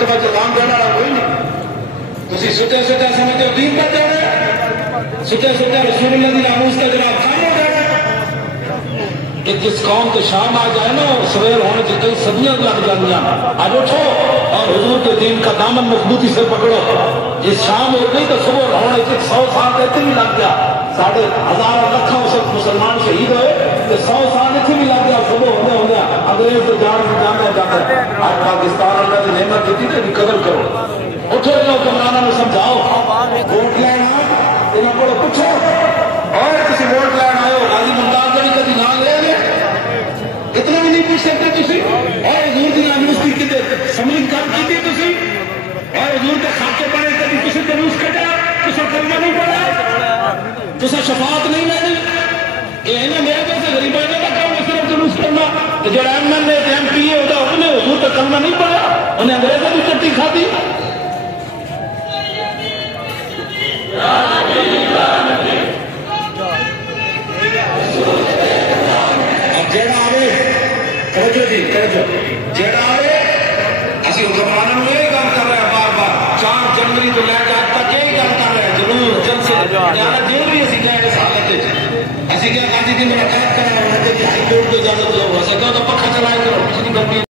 توجہ کام دینے والا کوئی نہیں. تسی سچا سچا سمجھتے ہو دین پر جانا، سچا سچا رسول اللہ دی ناموس کا جناب کام ہو جانا. کہ جس قوم کے شام آ جائے نا سویر ہونے سے کئی صدیاں لگ جانیاں. آج اٹھو اور حضور کے دین کا دامن مضبوطی سے پکڑو. جس شام ہو گئی تو صبح ہونے سے 100 سال اتنے بھی لگ گیا. ساڑھے ہزار لکھوں سے مسلمان شہید ہوئے تو 100 سال اتنے بھی لگ گیا. صبح ہونے ہو گیا انگریز تو جانا جاتا ہے. آج پاکستان اللہ کی نعمت دیتی تو قدر کرو. اٹھو حکمرانوں نے سمجھاؤ ووٹ لینا انہوں کو پوچھو اور کسی ووٹ لینا آئے ہو غازی ممتاز جڑی کدی نہ لے لے اتنا بھی نہیں پوچھ سکتے تسی. اور حضور کی ناموس کی کتے سمجھ کر کی تسی اور حضور کے خاکے پڑے کبھی کسی جلوس کٹا کسی کلمہ نہیں پڑا کسی شفاعت نہیں لینی. یہ نا میرے جیسے غریبوں کا کام ہے صرف جلوس کرنا. جو M L A M P A ہوتا انہیں حضور کا کلمہ نہیں پڑا انہیں انگریزوں کی چٹی کھاتی. جیڑا آئے توجہ جی توجہ جیڑا آئے اسی حکمرانوں میں یہ گل کر رہے ہیں بار بار 4 جنوری تو لے کے آج تک یہی گل کر رہے ہیں جلوس جلسے جانا جو بھی اسی گئے اس حالت اسی کیا غازی کی ملاقات کرنا ہے کہ ہائی کورٹ کو اجازت دو اسے کہو تو پکھا چلائے کرو کسی گرمی